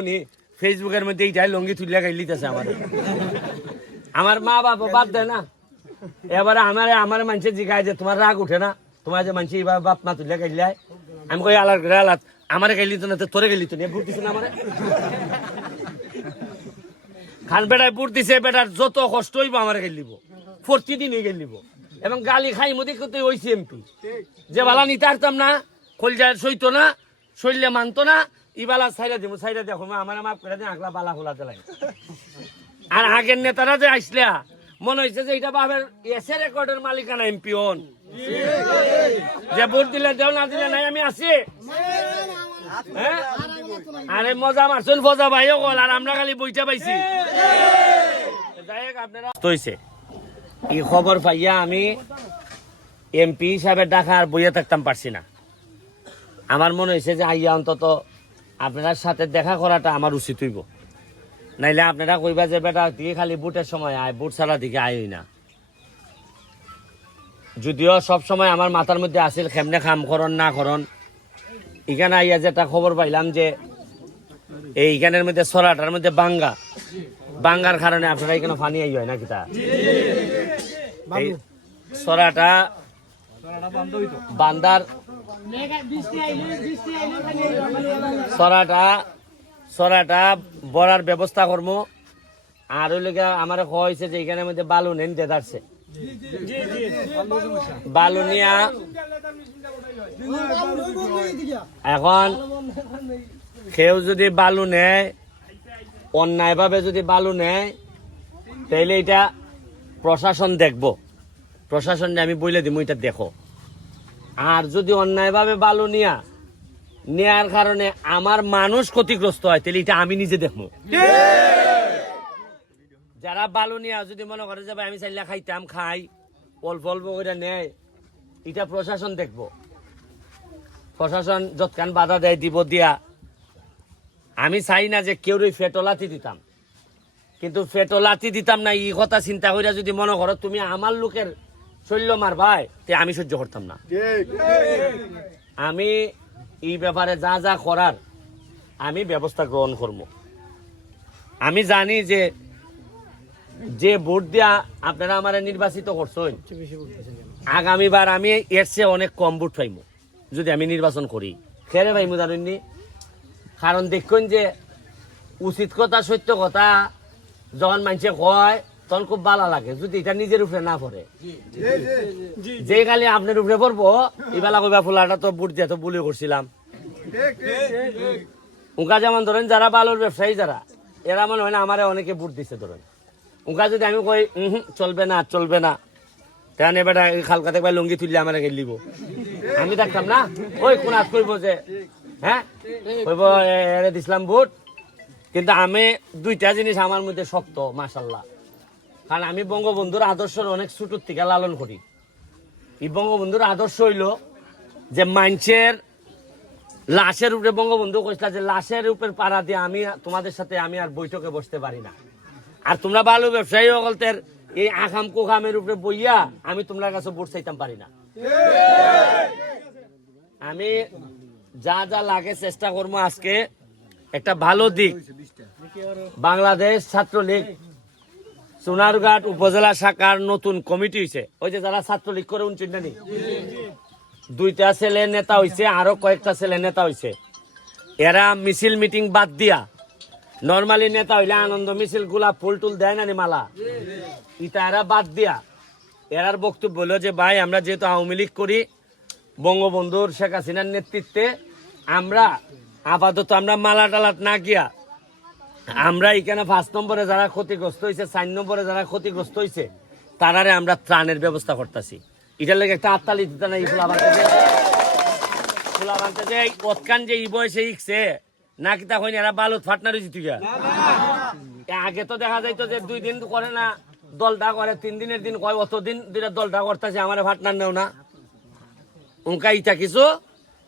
উনি ফেসবুকের মধ্যে এইটাই লঙ্গি তুলিয়া গাই লিতেছে আমার মা বাবা বাদ দেয় না। এবারে আমার মানুষের জিগায় যে তোমার রাগ উঠে না, তোমার যে মানুষ এবার বাপ মা তুলিয়া গাইলাই, আমি কই আলাদ করে আলাদ আমার গাইলি তো না, তোরে গাইলি তো নিয়ে বুট দিছে না আমার খান বেটায় বুট দিছে, বেটার যত কষ্ট হইব আমার গাইলিব, প্রতিদিনই গাইলিব এবং গালি খাই মধ্যে কত হয়েছি এমপি যে বালা নিতে পারতাম না, কলজার সইতো না, শরীরে মানতো না, ইবালা সাইডা দিব, সাইডা দেখো আমার মাপ করে দিন, আগলা বালা খোলাতে লাগে। আর আগের নেতারা যে আসলা মনে হয়েছে যে এটা বাবের এসে রেকর্ডের মালিকানা এমপি হন, যে ভোট দিলে দেও না দিলে নাই আমি আছি। হ্যাঁ আরে মজা মারছেন ফজা ভাইও কল, আর আমরা খালি বইটা পাইছি। যাই হোক আপনারা হইছে এই খবর পাইয়া আমি এমপি হিসাবে ঢাকা আর বইয়া থাকতাম পারছি না। আমার মনে হয়েছে যে আইয়া অন্তত আপনার সাথে দেখা করাটা আমার উচিত হইব, নাইলে আপনারা কইবা যে বেটা দিকে খালি বুটের সময় আয়, বুট ছাড়া দিকে আয়ই না। যদিও সব সময় আমার মাথার মধ্যে আসিল কেমনে খাম করন না করন, এখানে আইয়া যেটা খবর পাইলাম যে এইখানের মধ্যে সরাটার মধ্যে বাঙ্গার কারণে আপনারা এখানে ফানি আই হয় নাকি তা এই সরাটা বান্দার সরাটা বড়ার ব্যবস্থা করবো। আর ওই লেগে আমার হয়েছে যে এখানের মধ্যে বালু নেন দেদারছে, বালু নিয়া এখন কেউ যদি বালু নেয়, অন্যায় ভাবে যদি বালু নেয়, তাইলে এটা প্রশাসন দেখবো, প্রশাসন আমি বলে দিব এটা দেখো। আর যদি অন্যায় ভাবে বালু নেয়ার কারণে আমার মানুষ ক্ষতিগ্রস্ত হয়, তাহলে এটা আমি নিজে দেখবো। যারা বালু নিয়া যদি মনে করে যে ভাই আমি চাইলে খাইতাম খাই, অল্প অল্প করে নেয়, এটা প্রশাসন দেখবো। প্রশাসন যৎকান বাধা দেয় দিব দিয়া। আমি চাই না যে কেউ ফেটলাতি দিতাম, কিন্তু ফেটলাতি দিতাম না এই কথা চিন্তা করে যদি মনে করো তুমি আমার লোকের শৈল্য মার ভাই, তে আমি সহ্য করতাম না। আমি এই ব্যাপারে যা যা করার আমি ব্যবস্থা গ্রহণ করবো। আমি জানি যে ভোট দিয়া আপনারা আমার নির্বাচিত করছেন, আগামীবার আমি এর চেয়ে অনেক কম ভোট পাইব যদি আমি নির্বাচন করি। খেরে পাইব জানেননি, কারণ দেখুন যে উচিত কথা সত্য কথা যখন মানুষে কয় তখন খুব ভালো লাগে, যদি এটা নিজের উপরে না পড়ে। যে খালি আপনার উপরে পড়বো এবেলা কইবা ফুলাটা তো বুট দিয়ে তো বুলি করছিলাম। উনকা যেমন ধরেন যারা বালুর ব্যবসায়ী যারা, এরা মনে হয় না আমারে অনেকে বুট দিচ্ছে ধরেন, উনকা যদি আমি কই চলবে না তেমন এবার খালকা দেখবা লুঙ্গি তুললে আমার গেলিব, আমি দেখতাম না। ওই কোন আজ কইব যে হ্যাঁ কইব এরে দিছিলাম বুট। কিন্তু আমি দুইটা জিনিস আমার মধ্যে শক্ত মাশাল্লাহ, কারণ আমি বঙ্গবন্ধুর আদর্শের অনেক ছোটোর থেকে লালন করি। এই বঙ্গবন্ধুর আদর্শ হইল যে মানুষের লাশের উপরে, বঙ্গবন্ধু কইছিল যে লাশের উপরে পাড়া দিয়ে আমি তোমাদের সাথে আমি আর বৈঠকে বসতে পারি না। আর তোমরা ভালো ব্যবসায়ী সকলদের এই আখাম কোখামের উপরে বইয়া আমি তোমার কাছে ভোট চাইতাম পারি না। আমি যা যা লাগে চেষ্টা করবো। আজকে একটা ভালো দিক, বাংলাদেশ ছাত্রলীগ সোনারঘাট উপজেলা শাখার নতুন কমিটি হয়েছে। ওই যে যারা ছাত্রলীগ করে উনচিন্তা নেই, দুইটা ছেলে নেতা হয়েছে, আরো কয়েকটা ছেলে নেতা হয়েছে। এরা মিছিল মিটিং বাদ দিয়া, নর্মালি নেতা হইলে আনন্দ মিছিল গুলা ফুল টুল দেয় না নি মালা, ইটা এরা বাদ দিয়া এরার বক্তব্য হলো যে ভাই আমরা যেহেতু আওয়ামী লীগ করি, বঙ্গবন্ধুর শেখ হাসিনার নেতৃত্বে আমরা আপাতত আমরা মালা টালাত না গিয়া আমরা এখানে 5 নম্বরে যারা ক্ষতিগ্রস্ত হয়েছে, 4 নম্বরে যারা ক্ষতিগ্রস্ত হয়েছে তারারে আমরা ত্রাণের ব্যবস্থা করতেছি। এটার লেগে একটা আত্মালি দিতে না, ফুলা বানতে যে ওৎকান যে ই বয়সে ইকছে নাকি তখন এরা বালুত ফাটনা রয়েছে। তুই আগে তো দেখা যাইতো যে 2 দিন করে না দলটা করে, 3 দিনের দিন কয়, অতদিন দুইটা দলটা করতেছে আমার ফাটনার নেও না। উনকা ইটা কিছু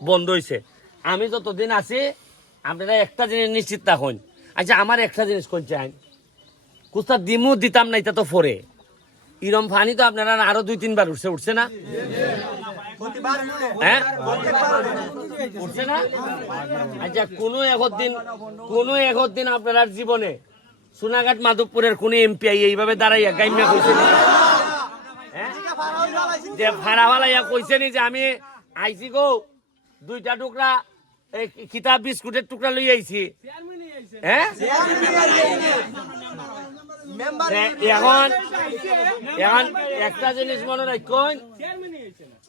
বন্ধ হয়েছে। আমি যতদিন আছি আপনারা একটা জিনিস নিশ্চিত থাকুন। আচ্ছা আমার একটা জিনিস করছে কুস্তা দিমু দিতাম না, এটা তো ফরে ইরম ফানি তো আপনারা আরো 2-3 বার উঠছে না। হ্যাঁ উঠছে না? আচ্ছা কোনো একদিন আপনার জীবনে সোনাঘাট মাধবপুরের কোন এমপি এইভাবে দাঁড়াইয়া গাইমা কইছে যে ভাড়াওয়ালাইয়া কইছে নি যে আমি আইছি গো 2টা টুকরা কিতাব বিস্কুটের টুকরা লই আইছি হ্যাঁ এখন একটা জিনিস মনে রাখুন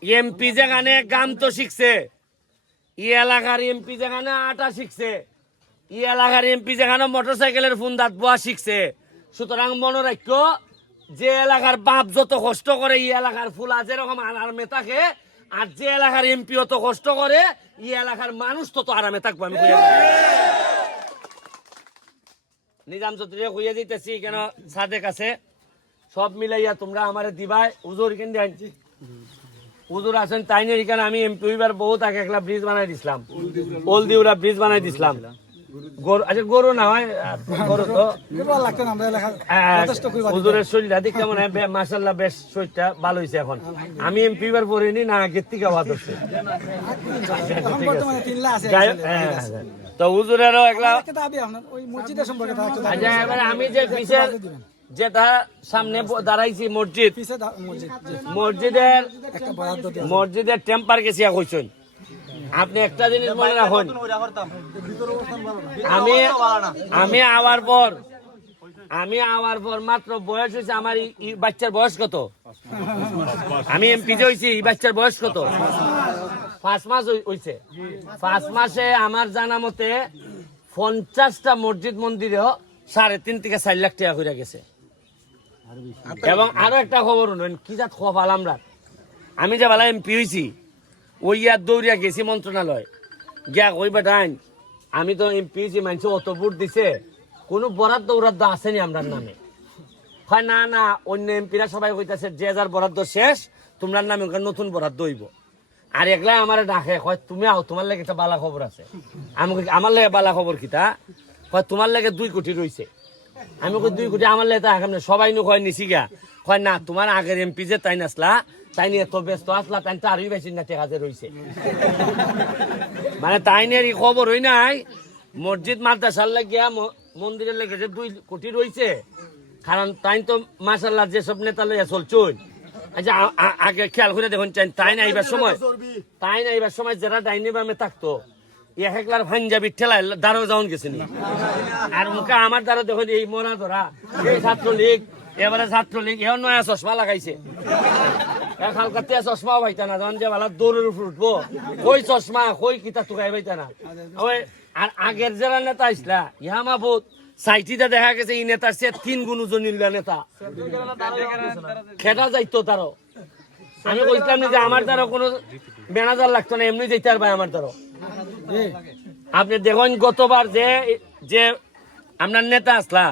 এমপি যেখানে গাম তো শিখছে ই এলাকার এমপি যেখানে আটা শিখছে ই এলাকার এমপি যেখানে মোটরসাইকেলের ফোন দাঁত বোয়া শিখছে সুতরাং মনে রাখো যে এলাকার বাপ যত কষ্ট করে ই এলাকার ফুলা যেরকম আরামে থাকে আর যে এলাকার এমপি অত কষ্ট করে ই এলাকার মানুষ তত আরামে থাকবো আমি নিজাম চৌধুরী কইয়া দিতেছি কেন সাদেক আছে সব মিলাইয়া তোমরা আমারে দিবাই উজুর কেন দেন উজুর আছেন তাই নিয়ে এখানে আমি এমপি হইবার বহুত আগে একটা ব্রিজ বানাই দিছিলাম ওলদিউরা ব্রিজ বানাই দিছিলাম গরু আচ্ছা গরু না হয় গরু তো হুজুরের শরীরটা দেখতে কেমন মাশাআল্লাহ বেশ শরীরটা ভালো হয়েছে এখন আমি এমপি বার পড়িনি না আগের থেকে আওয়াজ হচ্ছে তো হুজুরেরও একলা আচ্ছা এবার আমি যে পিছের যেটা সামনে দাঁড়াইছি মসজিদের টেম্পার গেছিয়া কইছেন আপনি একটা জিনিস মনে রাখুন আমি আওয়ার পর মাত্র বয়স হয়েছে আমার বাচ্চার বয়স কত আমি এমপি যে হয়েছি এই বাচ্চার বয়স কত 5 মাস হয়েছে 5 মাসে আমার জানা মতে 50টা মসজিদ মন্দিরেও 3.5 থেকে 4 লাখ টাকা করে গেছে এবং আরো একটা খবর শুনুন কি জাত খবর আমরা আমি যে বেলা এমপি হয়েছি ওই ইয়ার দৌড়িয়া গেছি মন্ত্রণালয় গিয়া কই বেটাইন আমি তো এমপি হয়েছি মানুষ অত ভোট দিছে কোনো বরাদ্দ বরাদ্দ আসেনি আমার নামে হয় না না অন্য এমপিরা সবাই কইতাছে যে যার বরাদ্দ শেষ তোমার নামে নতুন বরাদ্দ হইব আর একলাই আমার ডাকে হয় তুমি আও তোমার লাগে একটা বালা খবর আছে আমি আমার লাগে বালা খবর কিতা হয় তোমার লাগে 2 কোটি রয়েছে আমি কই 2 কোটি আমার লাগে তা সবাই নু কয় নিছি গা কয় না তোমার আগের এমপি যে তাই নাসলা তাই নিয়ে এত ব্যস্ত আসলা তাই তো আরই বেশি না টেকা যে রয়েছে মানে তাই নিয়ে খবর হই নাই মসজিদ মাদ্রাসার লাগিয়া মন্দিরের লেগে যে 2 কোটি রয়েছে কারণ তাই তো মাশাআল্লাহ যেসব নেতা লইয়া চলছুন আচ্ছা আগে খেয়াল করে দেখুন তাই না এইবার সময় যারা ডাইনি বামে থাকতো একলার পাঞ্জাবি ঠেলায় দাঁড়ো যাওন গেছে আর মুখে আমার দ্বারা দেখুন এই মরা ধরা এই ছাত্রলীগ এবারে ছাত্রলীগ এও নয়া চশমা লাগাইছে কালকাতে চশমা পাইতা না যখন যে বেলা দৌড়ের উপর উঠবো কই চশমা কই কিতা টুকাই পাইতা না ওই আর আগের যারা নেতা আসলা ইহা মাহবুদ সাইটিতে দেখা গেছে এই নেতার সে 3 গুণ ওজন নেতা খেটা যাইতো তারও আমি কইতাম না যে আমার দ্বারা কোনো ম্যানেজার লাগতো না এমনি যাইতে পারবে আমার দ্বারা আপনি দেখুন গতবার যে আপনার নেতা আসলা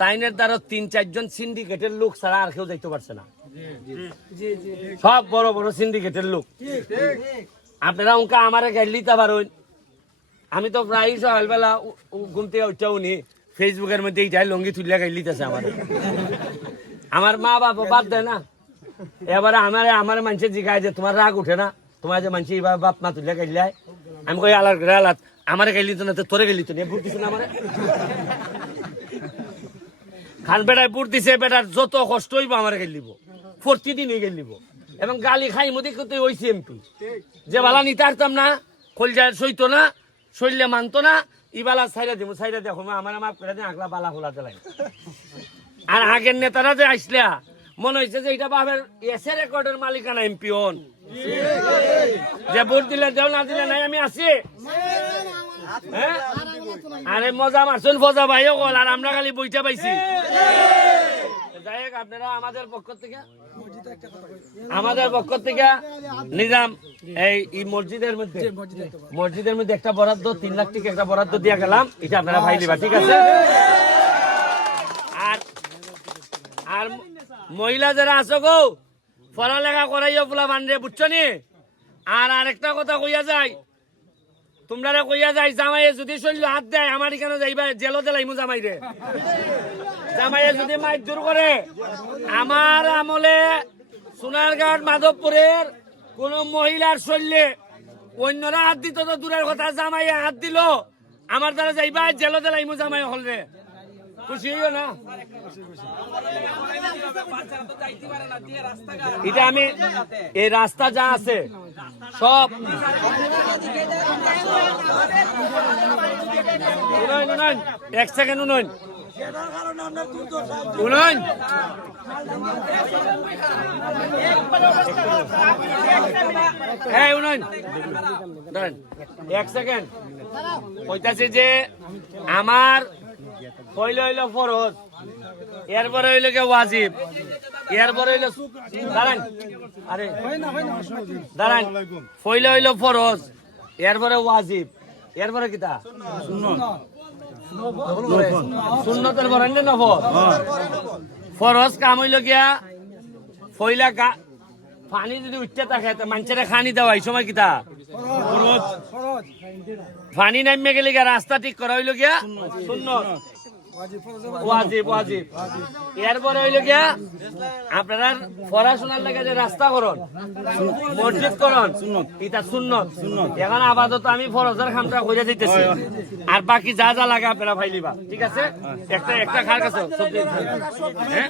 তাইনের দ্বারা 3-4 জন সিন্ডিকেটের লোক ছাড়া আর কেউ যাইতে পারছে না সব বড় বড় সিন্ডিকেটের লোক আপনারা উনকা আমারে গাইল দিতে পারেন আমি তো প্রায় সকালবেলা ঘুম থেকে উঠাও নি ফেসবুকের মধ্যে এইটাই লঙ্গি তুলিয়া গাইল দিতেছে আমার মা বাবা বাদ দেয় না এবারে আমার মানুষে জিগায় যে তোমার রাগ উঠে না তোমার যে মানুষ এইভাবে বাপ মা তুলিয়া গাইলাই আমি কই আলাদ আমারে গাইলি তো না তোরে গাইলি তো ভোট দিছে না আমারে খান বেটায় ভোট দিছে বেটার যত কষ্ট হইব আমার গাইলিব প্রতিদিনই গাইলিব এবং গালি খাই মধ্যে কত হয়েছে এমপি যে বালা নিতে পারতাম না কলজায় সইতো না শরীরে মানতো না ইবালা সাইরা দেখো আমার মাপ করে দিন আগলা বালা খোলাতে লাগে আর আগের নেতারা যে আসলা মনে হয়েছে যে এটা বাপের এসে রেকর্ডের মালিকানা এমপি হন যে ভোট দিলে দেও না দিলে নাই আমি আছি আরে মজা মারছেন ফজা ভাইও কল আর আমরা খালি বইটা পাইছি যাই হোক আপনারা আমাদের পক্ষ থেকে নিজাম এই মসজিদের মধ্যে একটা বরাদ্দ 3 লাখ টাকা একটা বরাদ্দ দিয়া গেলাম এটা আপনারা ভাই দিবা ঠিক আছে আর মহিলা যারা আছো গো পড়ালেখা করাইও পোলা বান্ধে বুঝছো নি আর আরেকটা কথা কইয়া যায় তোমরা কইয়া যায় জামাইয়ে যদি শরীর হাত দেয় আমার এখানে যাইবা জেলও দিলাইমু জামাইরে জামাইয়ে যদি মাইর দূর করে আমার আমলে সোনারঘাট মাধবপুরের কোন মহিলার শরীরে অন্যরা হাত দিত তো দূরের কথা, জামাইয়ে হাত দিল আমার দ্বারা যাইবা জেলো দিলাইমু জামাই হলরে, খুশি হইও না? এটা আমি এই রাস্তা যা আছে সব উনয়ন 1 সেকেন্ড উনয়ন হ্যাঁ উনয়ন 1 সেকেন্ড কইতাছে যে আমার পয়লা হইল ফরজ, এরপরে হইল কে ওয়াজিব, এরপরে হইল দাঁড়ান, আরে দাঁড়ান, পয়লা হইল ফরজ, এরপরে ওয়াজিব, এরপরে কিতা সুন্নতের পরে নফল। ফরজ কাম হইল গিয়া পয়লা পানি যদি উঠতে থাকে মানুষের খানি দেওয়া এই সময় কিতা পানি নামে গেলে গিয়া রাস্তা ঠিক করা হইল গিয়া সুন্নত, ওয়াজিব ওয়াজিব। এরপরে হইল গিয়া আপনারা পড়াশোনার লাগে যে রাস্তা করন, মসজিদ করন, এটা সুন্নত। এখন আপাতত আমি ফরজের খামটা করে দিতেছি, আর বাকি যা যা লাগে আপনারা ফাইলিবা, ঠিক আছে? একটা একটা খার কাছে সবজি, হ্যাঁ